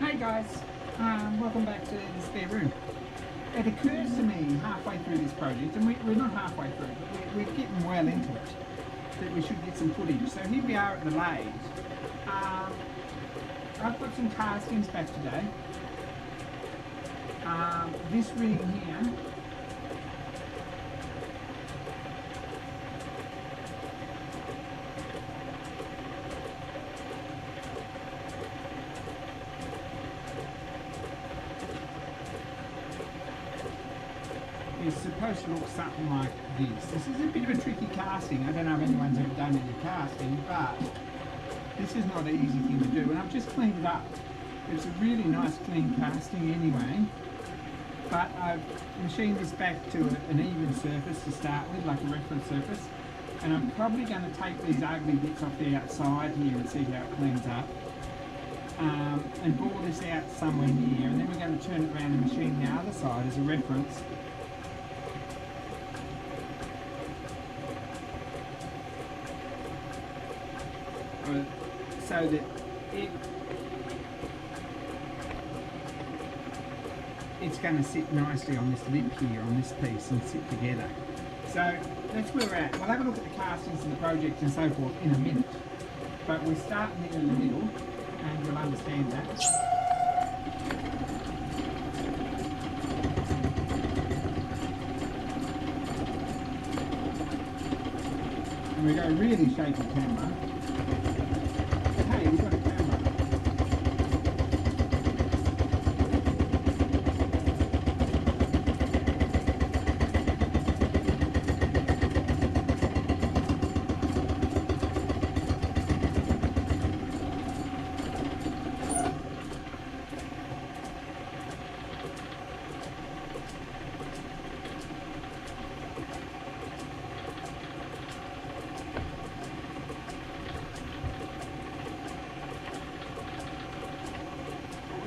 Hey guys, welcome back to the spare room. It occurs to me halfway through this project, and we're not halfway through, but we're getting well into it, that we should get some footage. So here we are at the lathe. I've got some castings back today. This ring here is supposed to look something like this. This is a bit of a tricky casting. I don't know if anyone's ever done any casting, but this is not an easy thing to do. And I've just cleaned it up. It's a really nice clean casting anyway. But I've machined this back to an even surface to start with, like a reference surface. And I'm probably going to take these ugly bits off the outside here and see how it cleans up. And bore this out somewhere here. And then we're going to turn it around and machine the other side as a reference. So that it's going to sit nicely on this lip here, on this piece, and sit together. So that's where we're at. We'll have a look at the castings and the project and so forth in a minute. But we're starting in the middle, and you'll understand that. And we go really shaky camera. Hey, we've got a camera.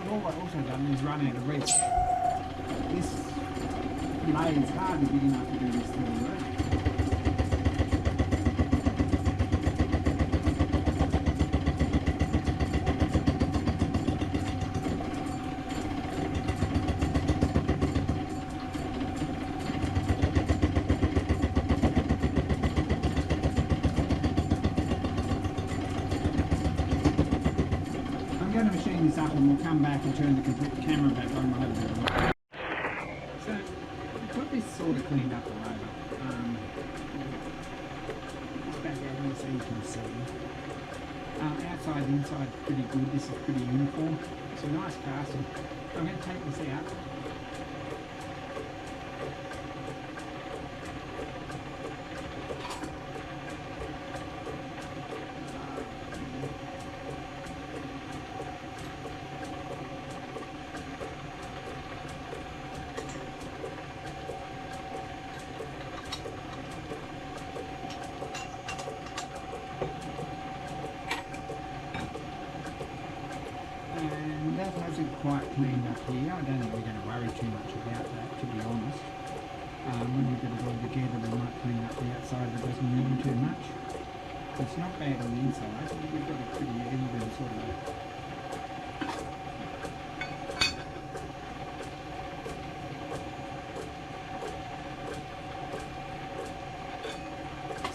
What I've also done is run out of reach. This lathe's hardly big enough to do this sort of work. I'm going to machine this up and we'll come back and turn the camera back on. We'll have a bit of a look. So, I've got this sort of cleaned up all over. This back out here so you can see. Outside and inside pretty good. This is pretty uniform. It's a nice casting. I'm going to take this out. And that has it quite cleaned up here. I don't think we're going to worry too much about that, to be honest. When we get it all together, we might clean up the outside that doesn't move too much. It's not bad on the inside. We've got a pretty even sort of.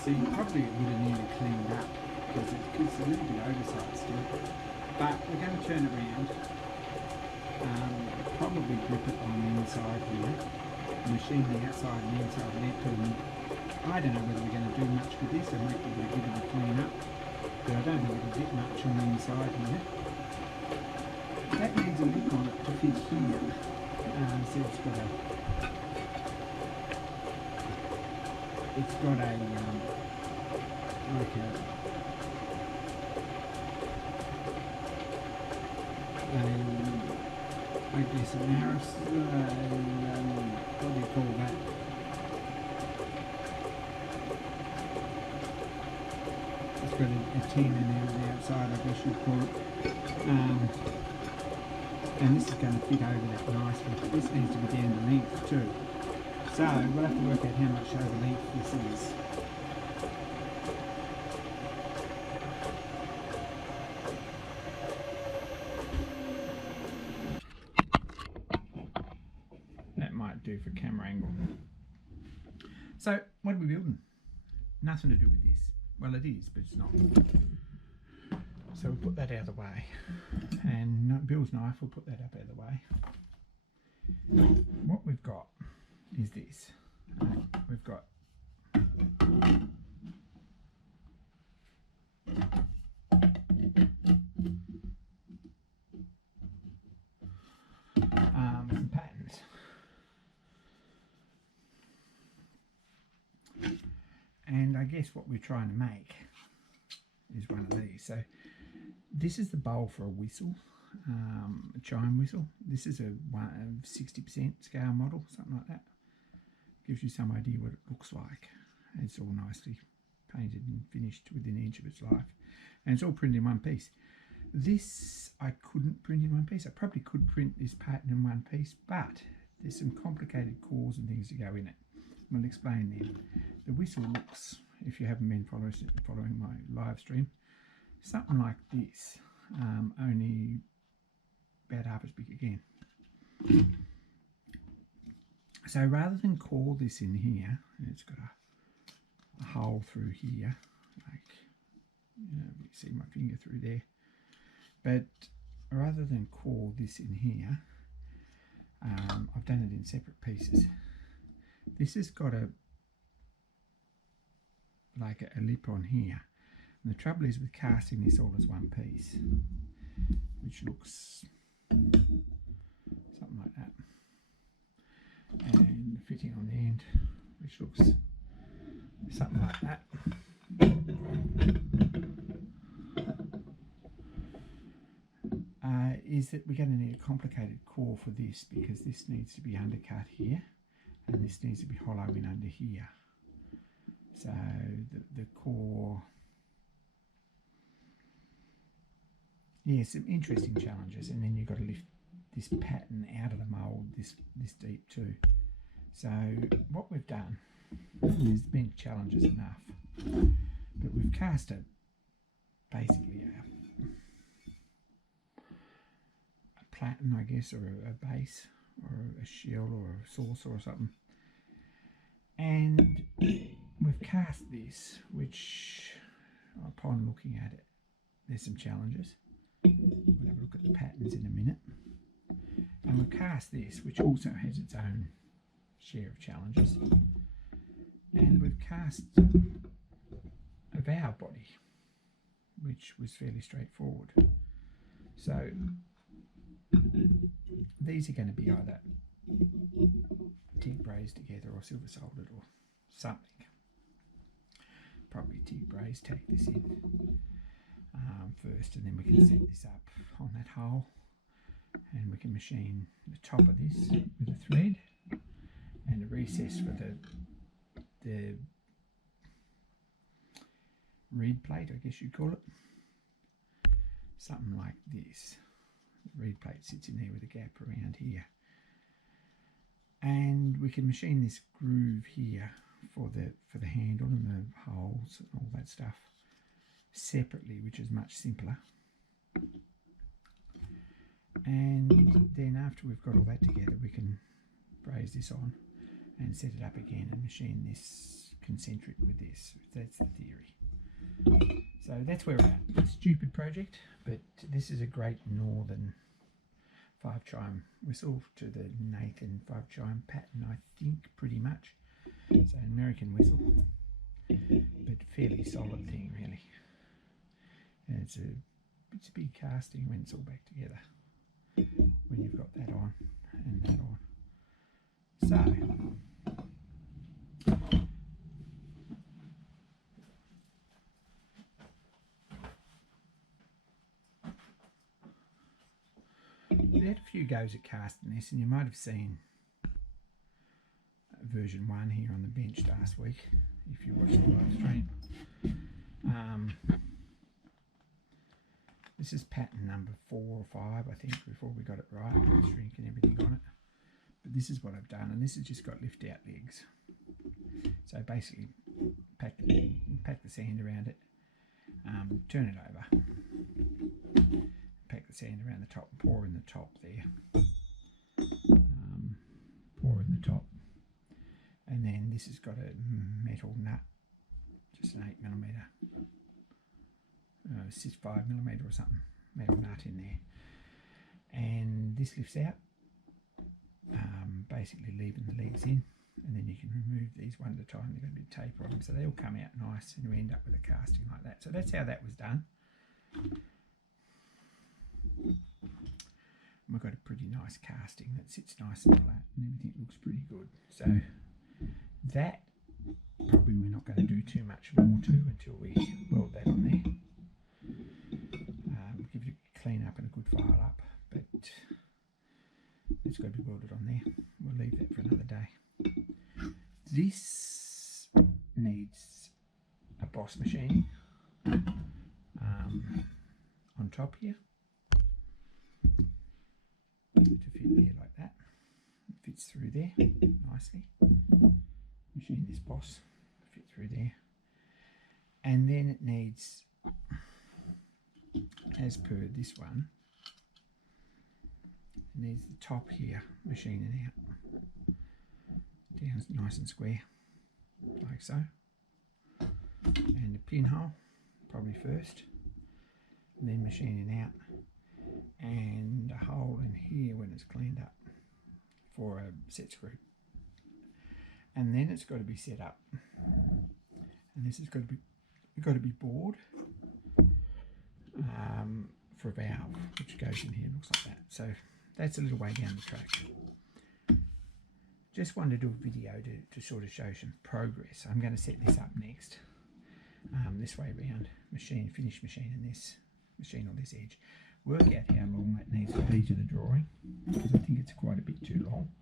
See, probably it would have needed cleaned up because it's a little bit oversized still. But we're going to turn it around, probably grip it on the inside here, machine the outside and the inside left, and I don't know whether we're going to do much with this. I might give it a bit of a clean up, but I don't think it'll get much on the inside here. That needs a look on it to fit here. So it's got a like a I guess an arrow, what do you call that? It's got a tin in there on the outside, I guess you'd call it. And this is going to fit over that nicely, but this needs to be down to length too. So we'll have to work out how much over length this is. you for camera angle. So what are we building? Nothing to do with this. Well, it is, but it's not. So we'll put that out of the way. And Bill's knife, we'll put that up out of the way. What we've got is this. We've got some patterns. And I guess what we're trying to make is one of these. So this is the bowl for a whistle, a chime whistle. This is a 60% scale model, something like that. Gives you some idea what it looks like. It's all nicely painted and finished within an inch of its life. And it's all printed in one piece. This I couldn't print in one piece. I probably could print this pattern in one piece, but there's some complicated cores and things to go in it. I'll explain then. The whistle looks, if you haven't been following my live stream, something like this, only about half as big again. So rather than core this in here, it's got a hole through here, like, you know, you see my finger through there. But rather than core this in here, I've done it in separate pieces. This has got a lip on here. And the trouble is with casting this all as one piece, which looks something like that. And fitting on the end, which looks something like that. Is that we're going to need a complicated core for this, because this needs to be undercut here and this needs to be hollow in under here. So the core, yeah, some interesting challenges. And then you've got to lift this pattern out of the mould this deep too. So what we've done, there's been challenges enough, but we've cast it basically a platen, I guess, or a base, or a shell, or a saucer or something. And we've cast this, which upon looking at it, there's some challenges. We'll have a look at the patterns in a minute. And we've cast this, which also has its own share of challenges. And we've cast a valve body, which was fairly straightforward. So these are going to be either TIG brazed together or silver soldered or something. Probably TIG brazed. Take this in first, and then we can set this up on that hole, and we can machine the top of this with a thread and a recess for the reed plate, I guess you'd call it. Something like this. The reed plate sits in there with a gap around here. And we can machine this groove here for the handle and the holes and all that stuff separately, which is much simpler. And then after we've got all that together, we can braze this on and set it up again and machine this concentric with this. That's the theory. So that's where we're at. Stupid project, but this is a great northern 5-chime whistle to the Nathan 5-chime pattern, I think, pretty much. So an American whistle, but fairly solid thing, really. And it's a big casting when it's all back together, when you've got that on and that on. So we had a few goes at casting this, and you might have seen version 1 here on the bench last week if you watched the live stream. This is pattern number 4 or 5, I think, before we got it right, with the shrink and everything on it. But this is what I've done, and this has just got lift out legs. So basically pack the sand around it, turn it over, pack the sand around the top, pour in the top there, pour in the top, And then this has got a metal nut, just an 8mm, 5mm or something, metal nut in there. And this lifts out, basically leaving the legs in, and then you can remove these one at a time. They've got a bit of tape on them, so they all come out nice, and you end up with a casting like that. So that's how that was done. We've got a pretty nice casting that sits nice and flat, and everything looks pretty good. So that probably we're not going to do too much more to until we weld that on there. Give it a clean up and a good file up, but it's got to be welded on there. We'll leave that for another day. This needs a boss machining on top here to fit there like that. It fits through there nicely. Machine this boss, fit through there, and then it needs, as per this one, it needs the top here machining out down nice and square like so, and the pinhole probably first, and then machining out, and a hole in here when it's cleaned up for a set screw. And then it's got to be set up, and this has got to be bored for a valve which goes in here and looks like that. So that's a little way down the track. Just wanted to do a video to sort of show some progress. I'm going to set this up next, this way around, finish machining this, machine on this edge, work out how long that needs to be to the drawing, because I think it's quite a bit too long.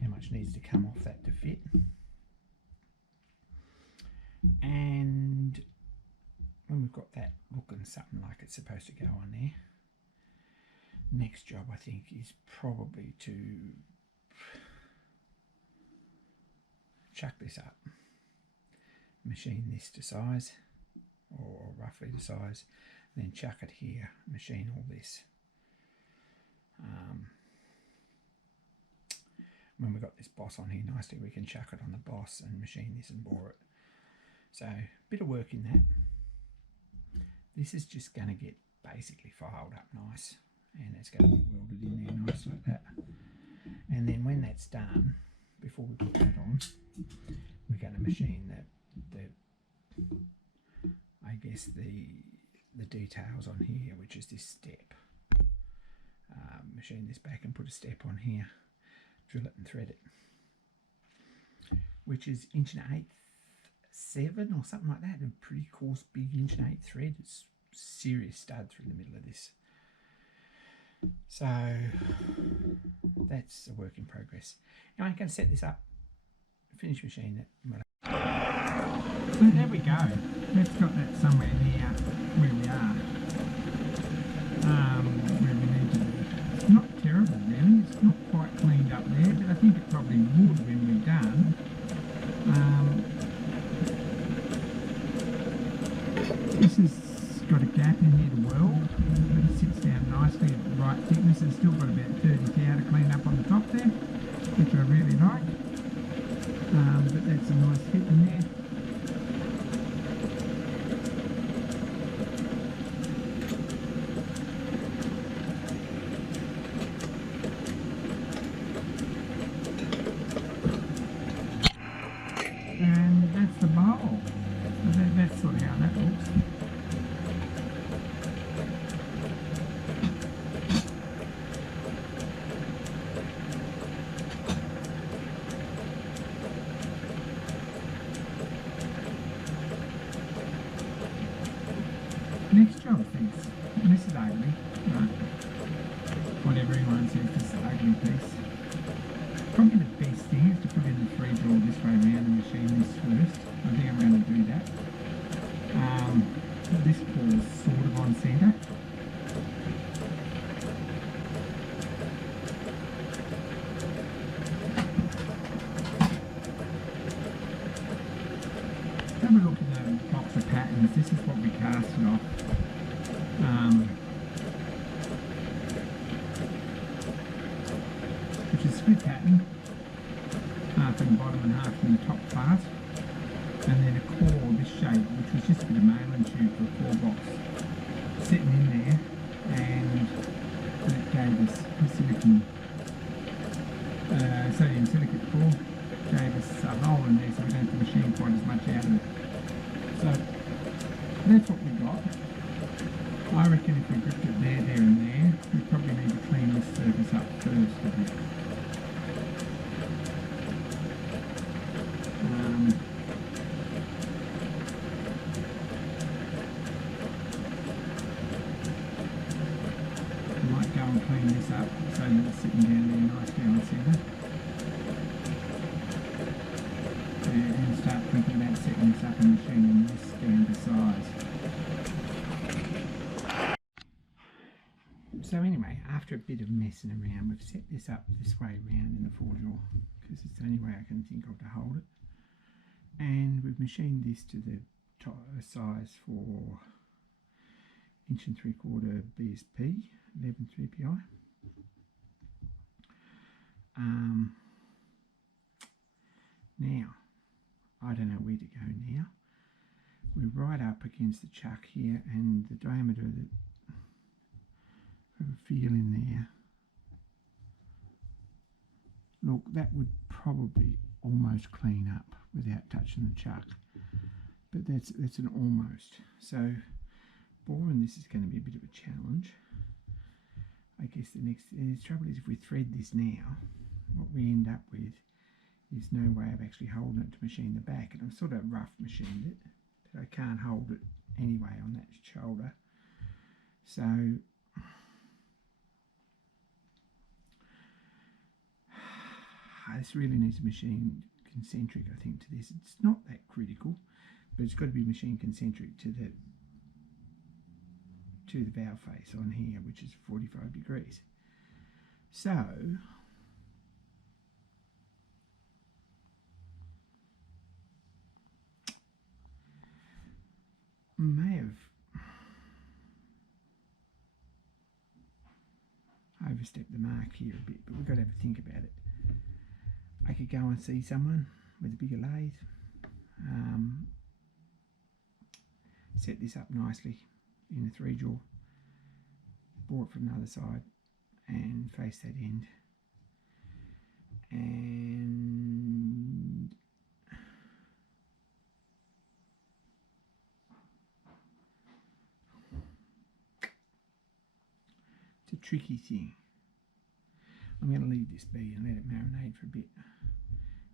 How much needs to come off that to fit. And when we've got that looking something like it's supposed to go on there, next job I think is probably to chuck this up, machine this to size, or roughly to size, then chuck it here, machine all this. When we've got this boss on here nicely, we can chuck it on the boss and machine this and bore it. So a bit of work in that. This is just going to get basically filed up nice, and it's going to be welded in there nice like that. And then when that's done, before we put that on, we're going to machine I guess the details on here, which is this step. Machine this back and put a step on here, drill it and thread it, which is 1/8" 7 or something like that. A pretty coarse big 1/8" thread. It's serious stud through the middle of this. So that's a work in progress. Now I'm going to set this up, finish machine it. So there we go. Let's got that somewhere near where we are. Where we need to be. It's not terrible really. It's not quite cleaned up there, but I think it probably would when we're done. This has got a gap in here to weld, but it sits down nicely at the right thickness. It's still got about 30 thou to clean up on the top there, which I really like. But that's a nice fit in there. And that's the bowl. So that's sort of how that looks. Next job piece. And this is ugly, right? Whatever anyone says, this is an ugly piece. Probably the best thing is to put in the 3 drawer this way around and machine this first. I think I'm going to do that. This pulls sort of on centre. Have a look at the box of patterns. This is what we casted off. Which is split pattern. half in the bottom and half in the top part. And then a core this shape, which was just a bit of mailing tube for a core box, sitting in there, and that gave us a silicon, sodium silicate core, gave us a hole in there so we don't have to machine quite as much out of it. So that's what we got. I reckon if we gripped it there, and there, we probably need to clean this surface up first a bit. Clean this up so that it's sitting down there nice down the centre, and start thinking about setting this up and machining this down to size. So anyway, after a bit of messing around, we've set this up this way round in the four-jaw because it's the only way I can think of to hold it, and we've machined this to the size for 1 3/4 BSP, 11 3PI. Now, I don't know where to go now. We're right up against the chuck here, and the diameter that we have a feel in there. Look, that would probably almost clean up without touching the chuck, but that's an almost. So boring this is going to be a bit of a challenge. I guess the trouble is if we thread this now, what we end up with is no way of actually holding it to machine the back, and I've sort of rough machined it, but I can't hold it anyway on that shoulder. So this really needs to machine concentric, I think, to this. It's not that critical, but it's got to be machine concentric to the valve face on here, which is 45 degrees. So may have overstepped the mark here a bit, but we've got to have a think about it. I could go and see someone with a bigger lathe, set this up nicely in a 3-jaw, bore it from the other side and face that end, and it's a tricky thing. I'm going to leave this be and let it marinate for a bit.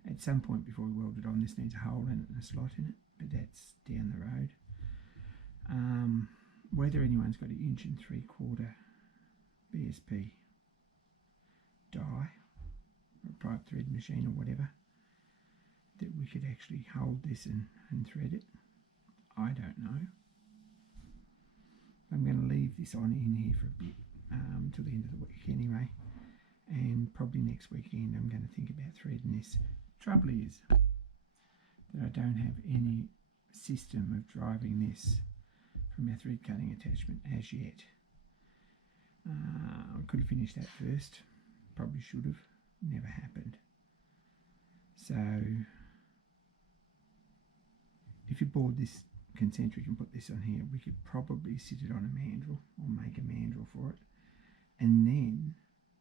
At some point before we weld it on, this needs a hole in it and a slot in it, but that's down the road. Whether anyone's got an 1 3/4 BSP die, or a pipe thread machine or whatever, that we could actually hold this and thread it, I don't know. I'm going to leave this on in here for a bit, till the end of the week anyway, and probably next weekend I'm going to think about threading this. Trouble is that I don't have any system of driving this from our thread cutting attachment as yet. I could have finished that first, probably should have, never happened. So if you board this concentric and put this on here, we could probably sit it on a mandrel or make a mandrel for it, and then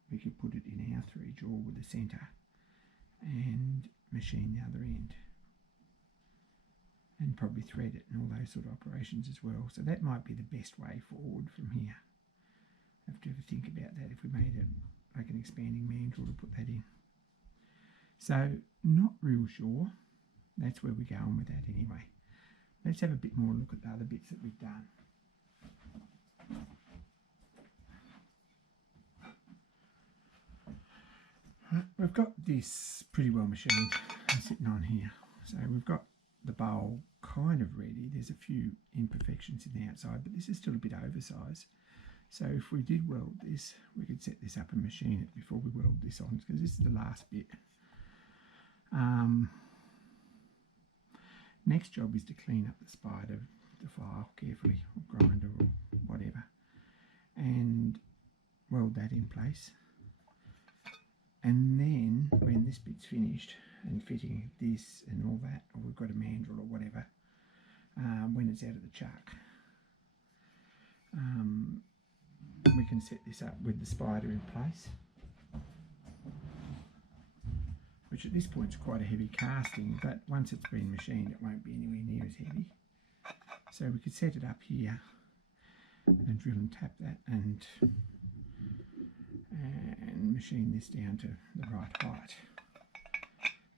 we could put it in our 3-jaw with the centre and machine the other end, and probably thread it and all those sort of operations as well. So that might be the best way forward from here. I have to have a think about that if we made like an expanding mandrel to put that in. So not real sure. That's where we're going with that anyway. Let's have a bit more look at the other bits that we've done. We've got this pretty well machined sitting on here. So we've got the bowl kind of ready. There's a few imperfections in the outside, but this is still a bit oversized. So if we did weld this, we could set this up and machine it before we weld this on, because this is the last bit. Next job is to clean up the spider, the file carefully, or grinder or whatever, and weld that in place. And then when this bit's finished, and fitting this and all that, or we've got a mandrel or whatever, when it's out of the chuck. We can set this up with the spider in place, which at this point is quite a heavy casting, but once it's been machined it won't be anywhere near as heavy. So we could set it up here and drill and tap that and machine this down to the right height.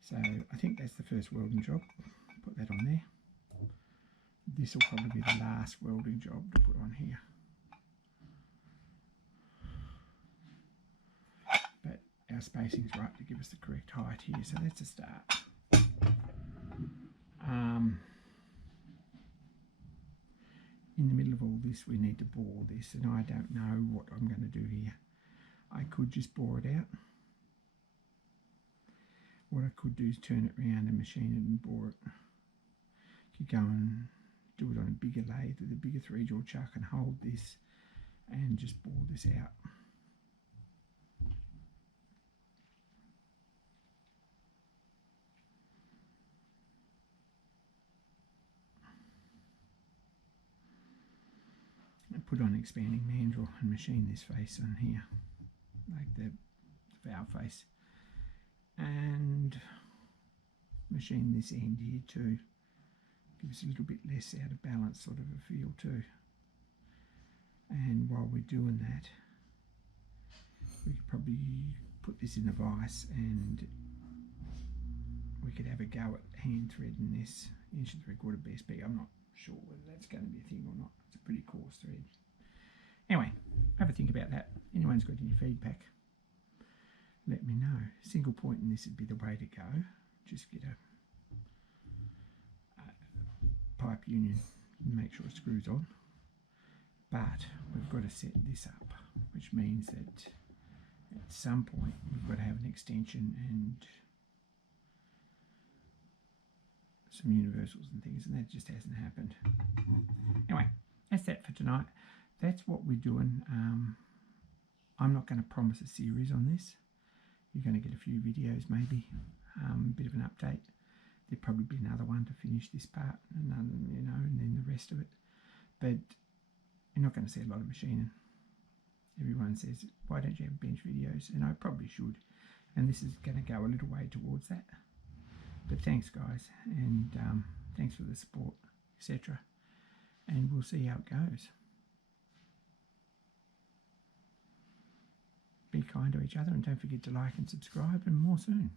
So I think that's the first welding job. Put that on there. This will probably be the last welding job to put on here. But our spacing's right to give us the correct height here, so that's a start. In the middle of all this we need to bore this, and I don't know what I'm going to do here. I could just bore it out. What I could do is turn it around and machine it and bore it. Could go and do it on a bigger lathe with a bigger 3-jaw chuck and hold this and just bore this out. And put on an expanding mandrel and machine this face on here, like the valve face. And machine this end here too. Gives a little bit less out of balance sort of a feel too. And while we're doing that, we could probably put this in a vise and we could have a go at hand threading this 1 3/4 BSP. I'm not sure whether that's going to be a thing or not. It's a pretty coarse thread. Anyway, have a think about that. Anyone's got any feedback, let me know. Single point in this would be the way to go. Just get a pipe union and make sure it screws on. But we've got to set this up, which means that at some point we've got to have an extension and some universals and things, and that just hasn't happened. Anyway, that's that for tonight. That's what we're doing. I'm not going to promise a series on this. You're going to get a few videos maybe, a bit of an update. There'll probably be another one to finish this part, another, you know, and then the rest of it. But you're not going to see a lot of machining. Everyone says, why don't you have bench videos? And I probably should. And this is going to go a little way towards that. But thanks guys, and thanks for the support, etc. And we'll see how it goes. Be kind to each other and don't forget to like and subscribe, and more soon.